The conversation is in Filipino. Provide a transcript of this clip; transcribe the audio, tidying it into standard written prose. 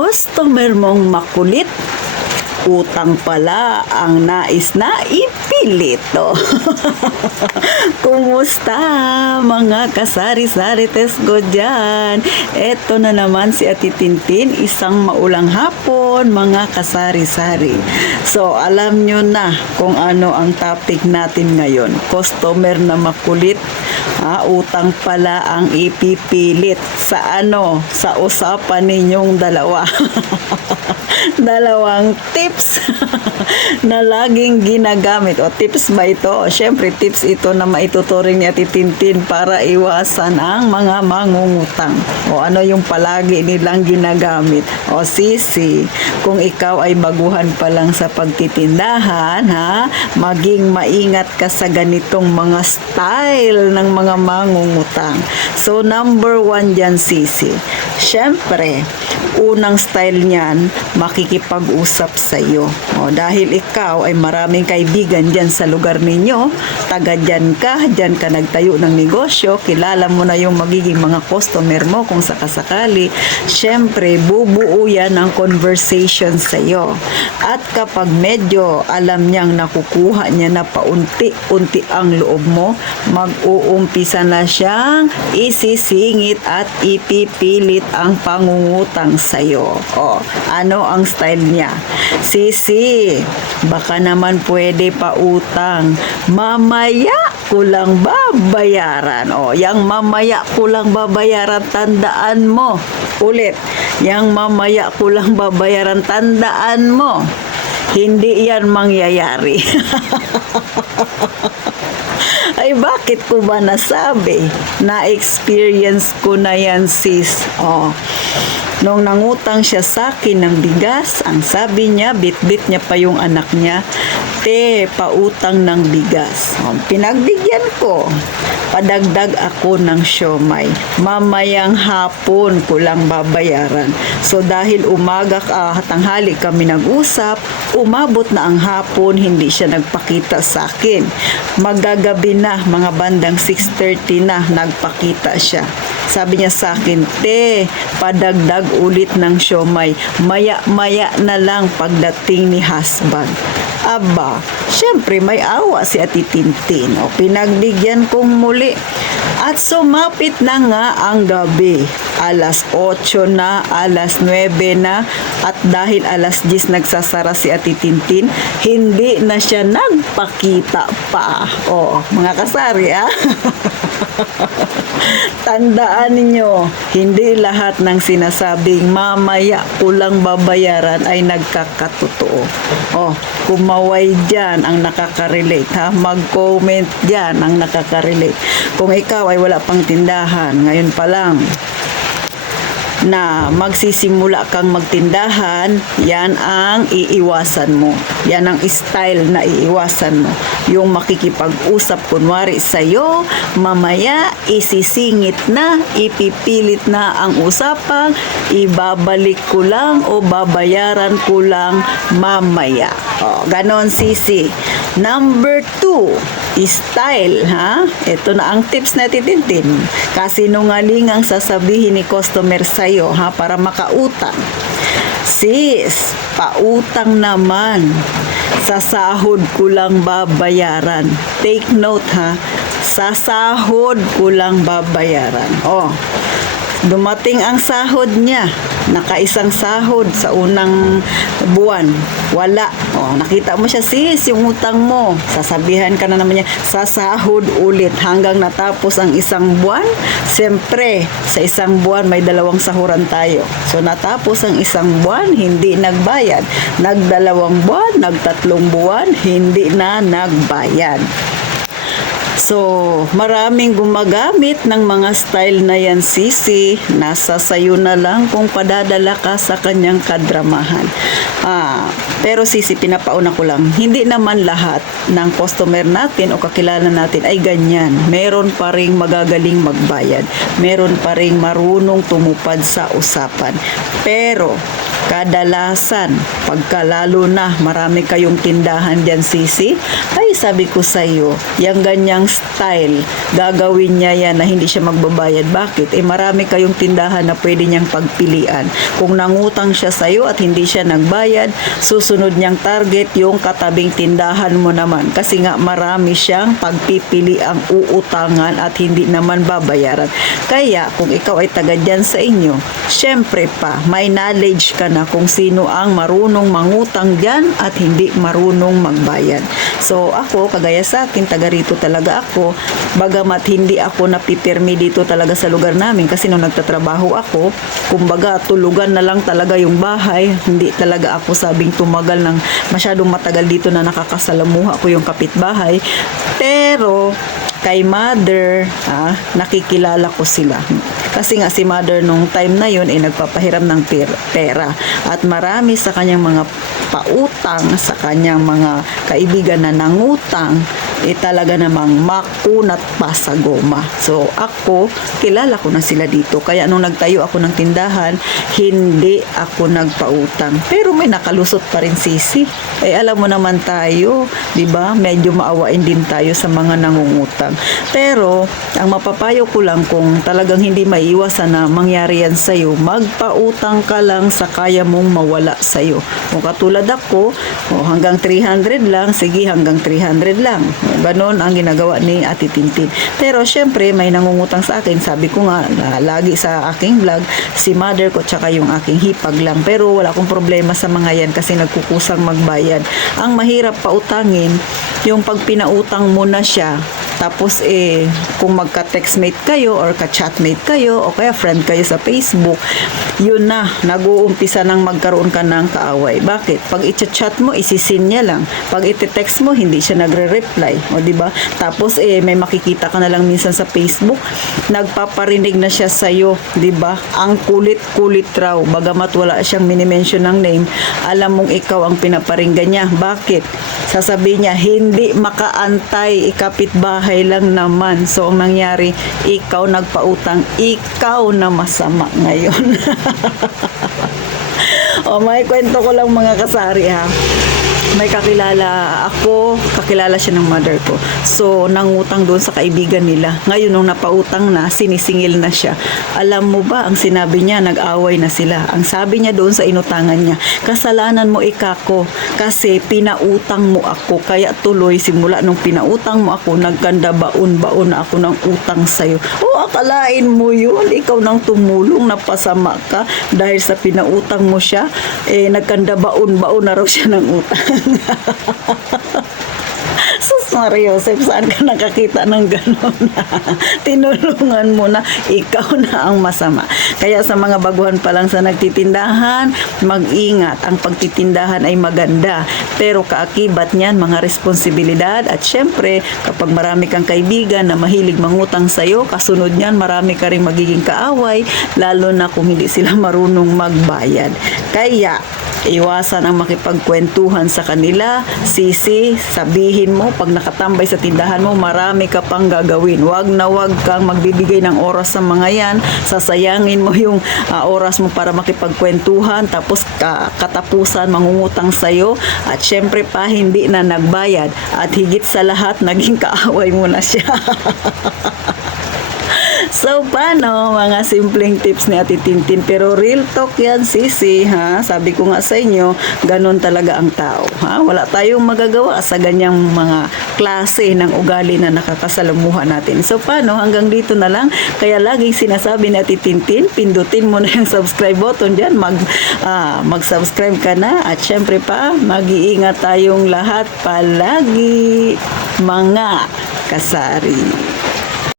customer mong makulit, utang pala ang nais na ipilit. Oh. Kumusta mga kasari-sari ko dyan? Eto na naman si Ate Tintin, isang maulang hapon mga kasari-sari. So alam nyo na kung ano ang topic natin ngayon. Customer na makulit, utang pala ang ipipilit. Sa ano? Sa usapan ninyong dalawa. Dalawang tips na laging ginagamit. O tips ba ito? Siyempre tips ito na maituturing ni Ate Tintin para iwasan ang mga mangungutang. O ano yung palagi nilang ginagamit? O sisi, kung ikaw ay baguhan pa lang sa pagtitindahan, maging maingat ka sa ganitong mga style ng mga mangungutang. So number 1 dyan sisi. Siyempre, unang style niyan, makikipag-usap sa iyo. Dahil ikaw ay maraming kaibigan dyan sa lugar ninyo, taga dyan ka nagtayo ng negosyo, kilala mo na yung magiging mga customer mo kung sakasakali, syempre bubuo yan ng conversation sa iyo. At kapag medyo alam niyang nakukuha niya na paunti-unti ang loob mo, mag-uumpisa na siyang isisingit at ipipilit ang pangungutang sa'yo. Ano ang style niya? Sisi, baka naman pwede pa utang. Mamaya ko lang babayaran. Yang mamaya ko lang babayaran, tandaan mo. Ulit, yang mamaya ko lang babayaran, tandaan mo. Hindi yan mangyayari. Ay, bakit ko ba nasabi? Na-experience ko na yan, sis. Nung nangutang siya sa akin ng bigas, ang sabi niya, bit-bit niya pa yung anak niya, te, pautang ng bigas. Pinagbigyan ko. Padagdag ako ng siomay. Mamayang hapon ko lang babayaran. So dahil umaga tanghali kami nag-usap, umabot na ang hapon, hindi siya nagpakita sa akin. Magagabi na, mga bandang 6:30 na, nagpakita siya. Sabi niya sa akin, te, padagdag ulit ng siomay. Maya-maya na lang pagdating ni husband. Aba, syempre may awa si Ate Tintin. Pinagbigyan kong muli. At sumapit na nga ang gabi. Alas 8 na, alas 9 na, at dahil alas 10 nagsasara si Ate Tintin, hindi na siya nagpakita pa. Mga kasari, Tandaan ninyo, hindi lahat ng sinasabing mamaya ko lang babayaran ay nagkakatotoo. Kumaway dyan ang nakaka-relate, mag-comment dyan ang nakaka-relate. Kung ikaw ay wala pang tindahan, ngayon pa lang na magsisimula kang magtindahan, yan ang iiwasan mo. Yan ang style na iiwasan mo. Yung makikipag-usap kunwari sa'yo, mamaya isisingit na, ipipilit na ang usapang, ibabalik ko lang o babayaran ko lang mamaya. Ganon sisi. Number 2, style, Ito na ang tips na titintin. Kasinungaling ang sasabihin ni customer sa'yo, para makautang. Sis, pautang naman. Sa sahod ko lang babayaran. Take note, sa sahod ko lang babayaran. Dumating ang sahod niya. Nakaisang sahod sa unang buwan. Wala. Nakita mo siya, sis, yung utang mo. Sasabihan ka na naman niya, sa sahod ulit hanggang natapos ang isang buwan. Siyempre, sa isang buwan may 2 sahuran tayo. So natapos ang isang buwan, hindi nagbayad. Nag-2 buwan, nag-3 buwan, hindi na nagbayad. So, maraming gumagamit ng mga style na yan, sisi. Nasa sayo na lang kung padadala ka sa kanyang kadramahan. Pero sisi, pinapauna ko lang, hindi naman lahat ng customer natin o kakilala natin ay ganyan. Meron pa ring magagaling magbayad. Meron pa ring marunong tumupad sa usapan. Pero, kadalasan, pagkalalo na marami kayong tindahan dyan, sisi, ay sabi ko sa iyo, yung ganyang style, gagawin niya yan na hindi siya magbabayad. Bakit? Marami kayong tindahan na pwede niyang pagpilian. Kung nangutang siya sa iyo at hindi siya nagbayad, susunod niyang target yung katabing tindahan mo naman. Kasi nga marami siyang pagpipili ang uutangan at hindi naman babayaran. Kaya kung ikaw ay taga dyan sa inyo, syempre pa, may knowledge ka na kung sino ang marunong mangutang dyan at hindi marunong magbayad. So ako, kagaya sa akin, taga rito talaga ako, bagamat hindi ako napipirmi dito talaga sa lugar namin kasi nung nagtatrabaho ako, kumbaga tulugan na lang talaga yung bahay, hindi talaga ako sabing tumagal ng masyadong matagal dito na nakakasalamuha ko yung kapitbahay. Pero kay mother, nakikilala ko sila. Kasi nga si mother nung time na yun nagpapahiram ng pera. At marami sa kanyang mga pautang, sa kanyang mga kaibigan na nangutang, talaga namang makunat pa sa goma. So ako, kilala ko na sila dito. Kaya nung nagtayo ako ng tindahan, hindi ako nagpautang. Pero may nakalusot pa rin, sisi. Alam mo naman tayo, di ba? Medyo maawain din tayo sa mga nangungutang. Pero ang mapapayo ko lang, kung talagang hindi maiwasan na mangyari yan sa'yo, magpautang ka lang sa kaya mong mawala sa'yo. Kung katulad ako, hanggang 300 lang, sige hanggang 300 lang. Ganon ang ginagawa ni Ate Tintin. Pero syempre may nangungutang sa akin. Sabi ko nga, lagi sa aking vlog, si mother ko tsaka yung aking hipag lang. Pero wala akong problema sa mga yan kasi nagkukusang magbayad. Ang mahirap pautangin, yung pag pinautang mo na siya, tapos kung magka-textmate kayo or ka-chatmate kayo o kaya friend kayo sa Facebook, yun na, nag-uumpisa nang magkaroon ka ng kaaway. Bakit? Pag i-chat mo, isisin niya lang. Pag i-text mo, hindi siya nagre-reply. O diba? Tapos may makikita ka na lang minsan sa Facebook, nagpaparinig na siya sa'yo. Diba? Ang kulit-kulit raw. Bagamat wala siyang minimension ng name, alam mong ikaw ang pinaparinggan niya. Bakit? Sasabihin niya, hindi makaantay, ikapitbahay lang naman. So, ang nangyari, ikaw nagpautang, ikaw na masama ngayon. May kwento ko lang mga kasari, ha. May kakilala ako, kakilala siya ng mother ko. So, nangutang doon sa kaibigan nila. Ngayon, nung napautang na, sinisingil na siya. Alam mo ba, ang sinabi niya, nag-away na sila. Ang sabi niya doon sa inutangan niya, kasalanan mo ikako, kasi pinautang mo ako. Kaya tuloy, simula nung pinautang mo ako, nagkanda baon-baon na ako ng utang sa'yo. Akalain mo yun, ikaw nang tumulong, napasama ka dahil sa pinautang mo siya, nagkanda baon-baon na raw siya ng utang. Sus Maria Joseph, saan ka nakakita ng gano'n? Tinulungan mo na, ikaw na ang masama. Kaya sa mga baguhan pa lang sa nagtitindahan, mag-ingat. Ang pagtitindahan ay maganda, pero kaakibat niyan mga responsibilidad. At syempre, kapag marami kang kaibigan na mahilig mangutang sa'yo, kasunod niyan marami ka rin magiging kaaway, lalo na kung hindi sila marunong magbayad. Kaya iwasan ang makipagkwentuhan sa kanila. Sisi, sabihin mo, pag nakatambay sa tindahan mo, marami ka pang gagawin. Wag na wag kang magbibigay ng oras sa mga yan. Sasayangin mo yung oras mo para makipagkwentuhan, tapos katapusan mangungutang sa'yo, at syempre pa hindi na nagbayad, at higit sa lahat naging kaaway mo na siya. So, paano? Mga simpleng tips ni Ate Tintin. Pero real talk yan, sisi, ha? Sabi ko nga sa inyo, ganun talaga ang tao, ha? Wala tayong magagawa sa ganyang mga klase ng ugali na nakakasalamuha natin. So, paano? Hanggang dito na lang. Kaya laging sinasabi ni Ate Tintin, pindutin mo na yung subscribe button dyan. Mag-subscribe ka na. At syempre pa, mag-iingat tayong lahat palagi, mga kasari.